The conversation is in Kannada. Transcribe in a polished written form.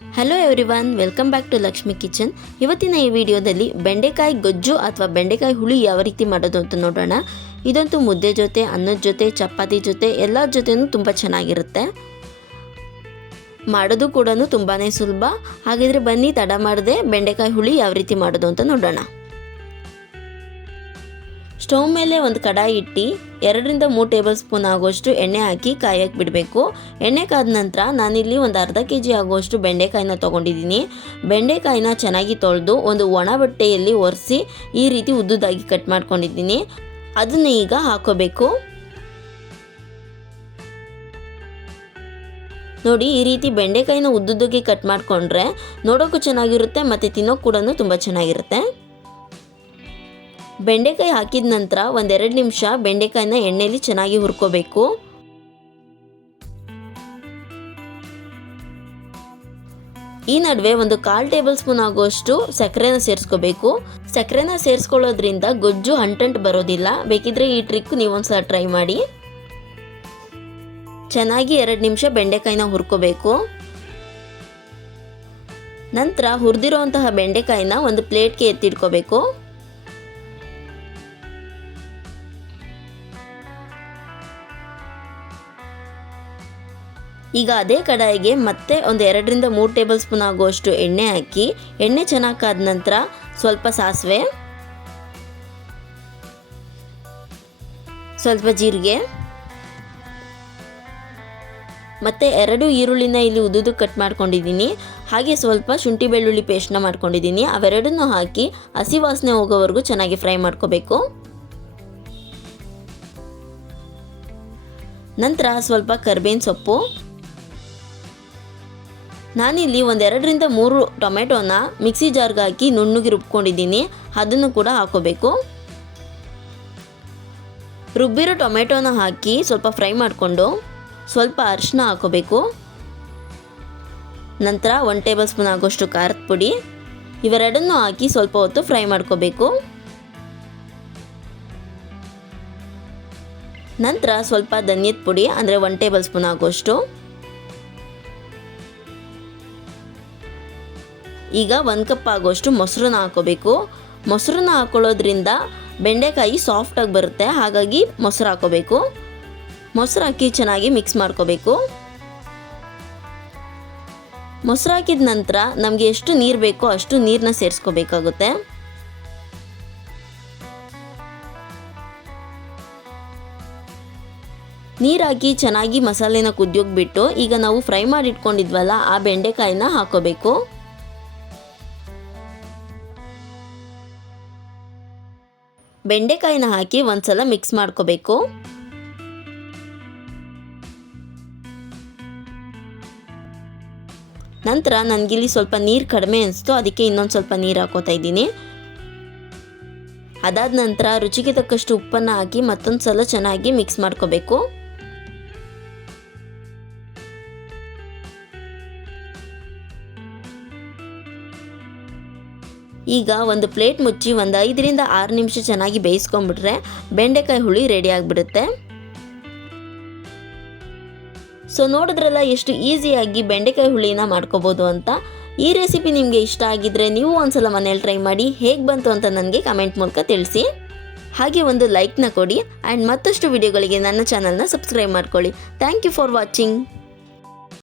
Hello everyone, welcome back to Lakshmi kitchen. ಇವತ್ತಿನ ಈ ವಿಡಿಯೋದಲ್ಲಿ ಬೆಂಡೆಕಾಯಿ ಗೊಜ್ಜು ಅಥವಾ ಬೆಂಡೆಕಾಯಿ ಹುಳಿ ಯಾವ ರೀತಿ ಮಾಡೋದು ಅಂತ ನೋಡೋಣ. ಇದಂತೂ ಮುದ್ದೆ ಜೊತೆ, ಅನ್ನದ ಜೊತೆ, ಚಪಾತಿ ಜೊತೆ ಎಲ್ಲರ ಜೊತೆನೂ ತುಂಬ ಚೆನ್ನಾಗಿರುತ್ತೆ. ಮಾಡೋದು ಕೂಡ ತುಂಬಾ ಸುಲಭ. ಹಾಗಿದ್ರೆ ಬನ್ನಿ ತಡ ಮಾಡದೆ ಬೆಂಡೆಕಾಯಿ ಹುಳಿ ಯಾವ ರೀತಿ ಮಾಡೋದು ಅಂತ ನೋಡೋಣ. ಸ್ಟವ್ ಮೇಲೆ ಒಂದು ಕಡಾಯಿ ಇಟ್ಟು 2-3 ಟೇಬಲ್ ಸ್ಪೂನ್ ಆಗುವಷ್ಟು ಎಣ್ಣೆ ಹಾಕಿ ಕಾಯಕ್ಕೆ ಬಿಡಬೇಕು. ಎಣ್ಣೆ ಕಾದ ನಂತರ ನಾನಿಲ್ಲಿ ಒಂದು ಅರ್ಧ kg ಆಗುವಷ್ಟು ಬೆಂಡೆಕಾಯಿನ ತೊಗೊಂಡಿದ್ದೀನಿ. ಬೆಂಡೆಕಾಯಿನ ಚೆನ್ನಾಗಿ ತೊಳೆದು ಒಂದು ಒಣ ಬಟ್ಟೆಯಲ್ಲಿ ಒರೆಸಿ ಈ ರೀತಿ ಉದ್ದುದಾಗಿ ಕಟ್ ಮಾಡ್ಕೊಂಡಿದ್ದೀನಿ. ಅದನ್ನು ಈಗ ಹಾಕೋಬೇಕು. ನೋಡಿ, ಈ ರೀತಿ ಬೆಂಡೆಕಾಯಿನ ಉದ್ದುದಾಗಿ ಕಟ್ ಮಾಡಿಕೊಂಡ್ರೆ ನೋಡೋಕ್ಕೂ ಚೆನ್ನಾಗಿರುತ್ತೆ ಮತ್ತು ತಿನ್ನೋಕೆ ಕೂಡ ತುಂಬ ಚೆನ್ನಾಗಿರುತ್ತೆ. ಬೆಂಡೆಕಾಯಿ ಹಾಕಿದ ನಂತರ 1-2 ನಿಮಿಷ ಬೆಂಡೆಕಾಯಿನ ಎಣ್ಣೆಯಲ್ಲಿ ಚೆನ್ನಾಗಿ ಹುರ್ಕೋಬೇಕು. ಈ ನಡುವೆ ಒಂದು 1/4 ಟೇಬಲ್ ಸ್ಪೂನ್ ಆಗುವಷ್ಟು ಸಕ್ಕರೆನ ಸೇರಿಸ್ಕೋಬೇಕು. ಸಕ್ಕರೆನ ಸೇರಿಸ್ಕೊಳ್ಳೋದ್ರಿಂದ ಗೊಜ್ಜು ಅಂಟಂಟು ಬರೋದಿಲ್ಲ. ಬೇಕಿದ್ರೆ ಈ ಟ್ರಿಕ್ ನೀವೊಂದ್ಸಲ ಟ್ರೈ ಮಾಡಿ. ಚೆನ್ನಾಗಿ 2 ನಿಮಿಷ ಬೆಂಡೆಕಾಯಿನ ಹುರ್ಕೋಬೇಕು. ನಂತರ ಹುರಿದಿರುವಂತಹ ಬೆಂಡೆಕಾಯಿನ ಒಂದು ಪ್ಲೇಟ್ಗೆ ಎತ್ತಿಡ್ಕೋಬೇಕು. ಈಗ ಅದೇ ಕಡಾಯಿಗೆ ಮತ್ತೆ ಒಂದು 2-3 ಟೇಬಲ್ ಸ್ಪೂನ್ ಆಗುವಷ್ಟು ಎಣ್ಣೆ ಹಾಕಿ, ಎಣ್ಣೆ ಚೆನ್ನಾಗಿ ಕಾದ ನಂತರ ಸ್ವಲ್ಪ ಸಾಸಿವೆ, ಸ್ವಲ್ಪ ಜೀರಿಗೆ ಮತ್ತು 2 ಈರುಳ್ಳಿನ ಇಲ್ಲಿ ಉದ್ದುದು ಕಟ್ ಮಾಡ್ಕೊಂಡಿದ್ದೀನಿ. ಹಾಗೆ ಸ್ವಲ್ಪ ಶುಂಠಿ ಬೆಳ್ಳುಳ್ಳಿ ಪೇಸ್ಟ್ನ ಮಾಡ್ಕೊಂಡಿದ್ದೀನಿ. ಅವೆರಡನ್ನೂ ಹಾಕಿ ಹಸಿ ವಾಸನೆ ಹೋಗೋವರೆಗೂ ಚೆನ್ನಾಗಿ ಫ್ರೈ ಮಾಡ್ಕೋಬೇಕು. ನಂತರ ಸ್ವಲ್ಪ ಕರಿಬೇವಿನ ಸೊಪ್ಪು, ನಾನಿಲ್ಲಿ 1-2-3 ಟೊಮೆಟೊನ ಮಿಕ್ಸಿ ಜಾರ್ಗೆ ಹಾಕಿ ನುಣ್ಣಗೆ ರುಬ್ಕೊಂಡಿದ್ದೀನಿ. ಅದನ್ನು ಕೂಡ ಹಾಕೋಬೇಕು. ರುಬ್ಬಿರೋ ಟೊಮೆಟೊನ ಹಾಕಿ ಸ್ವಲ್ಪ ಫ್ರೈ ಮಾಡಿಕೊಂಡು ಸ್ವಲ್ಪ ಅರಿಶಿನ ಹಾಕೋಬೇಕು. ನಂತರ 1 ಟೇಬಲ್ ಸ್ಪೂನ್ ಆಗೋಷ್ಟು ಖಾರದ ಪುಡಿ, ಇವೆರಡನ್ನೂ ಹಾಕಿ ಸ್ವಲ್ಪ ಹೊತ್ತು ಫ್ರೈ ಮಾಡ್ಕೋಬೇಕು. ನಂತರ ಸ್ವಲ್ಪ ಧನಿಯದ ಪುಡಿ ಅಂದರೆ 1 ಟೇಬಲ್ ಸ್ಪೂನ್ ಆಗೋಷ್ಟು. ಈಗ 1 ಕಪ್ ಆಗೋಷ್ಟು ಮೊಸರನ್ನ ಹಾಕೋಬೇಕು. ಮೊಸರನ್ನ ಹಾಕೊಳ್ಳೋದ್ರಿಂದ ಬೆಂಡೆಕಾಯಿ ಸಾಫ್ಟಾಗಿ ಬರುತ್ತೆ. ಹಾಗಾಗಿ ಮೊಸರು ಹಾಕೋಬೇಕು. ಮೊಸರು ಹಾಕಿ ಚೆನ್ನಾಗಿ ಮಿಕ್ಸ್ ಮಾಡ್ಕೋಬೇಕು. ಮೊಸರು ಹಾಕಿದ ನಂತರ ನಮಗೆ ಎಷ್ಟು ನೀರು ಬೇಕೋ ಅಷ್ಟು ನೀರನ್ನ ಸೇರಿಸ್ಕೋಬೇಕಾಗುತ್ತೆ. ನೀರು ಹಾಕಿ ಚೆನ್ನಾಗಿ ಮಸಾಲೆನ ಕುದಿಯೋಕೆ ಬಿಟ್ಟು ಈಗ ನಾವು ಫ್ರೈ ಮಾಡಿ ಇಟ್ಕೊಂಡಿದ್ವಲ್ಲ ಆ ಬೆಂಡೆಕಾಯಿನ ಹಾಕೋಬೇಕು. ಬೆಂಡೆಕಾಯಿನ ಹಾಕಿ ಒಂದ್ಸಲ ಮಿಕ್ಸ್ ಮಾಡ್ಕೋಬೇಕು. ನಂತರ ನನಗಿಲ್ಲಿ ಸ್ವಲ್ಪ ನೀರು ಕಡಿಮೆ ಅನಿಸ್ತು, ಅದಕ್ಕೆ ಇನ್ನೊಂದು ಸ್ವಲ್ಪ ನೀರು ಹಾಕೋತಾ ಇದ್ದೀನಿ. ಅದಾದ ನಂತರ ರುಚಿಗೆ ತಕ್ಕಷ್ಟು ಉಪ್ಪನ್ನು ಹಾಕಿ ಮತ್ತೊಂದು ಸಲ ಚೆನ್ನಾಗಿ ಮಿಕ್ಸ್ ಮಾಡ್ಕೋಬೇಕು. ಈಗ ಒಂದು ಪ್ಲೇಟ್ ಮುಚ್ಚಿ 5-6 ನಿಮಿಷ ಚೆನ್ನಾಗಿ ಬೇಯಿಸ್ಕೊಂಡ್ಬಿಟ್ರೆ ಬೆಂಡೆಕಾಯಿ ಹುಳಿ ರೆಡಿ ಆಗಿಬಿಡುತ್ತೆ. ಸೊ ನೋಡಿದ್ರಲ್ಲ ಎಷ್ಟು ಈಸಿಯಾಗಿ ಬೆಂಡೆಕಾಯಿ ಹುಳಿನ ಮಾಡ್ಕೋಬೋದು ಅಂತ. ಈ ರೆಸಿಪಿ ನಿಮಗೆ ಇಷ್ಟ ಆಗಿದ್ರೆ ನೀವು ಒಂದ್ಸಲ ಮನೇಲಿ ಟ್ರೈ ಮಾಡಿ ಹೇಗೆ ಬಂತು ಅಂತ ನನಗೆ ಕಮೆಂಟ್ ಮೂಲಕ ತಿಳಿಸಿ. ಹಾಗೆ ಒಂದು ಲೈಕ್ನ ಕೊಡಿ ಆ್ಯಂಡ್ ಮತ್ತಷ್ಟು ವಿಡಿಯೋಗಳಿಗೆ ನನ್ನ ಚಾನಲ್ನ ಸಬ್ಸ್ಕ್ರೈಬ್ ಮಾಡ್ಕೊಳ್ಳಿ. Thank you for watching.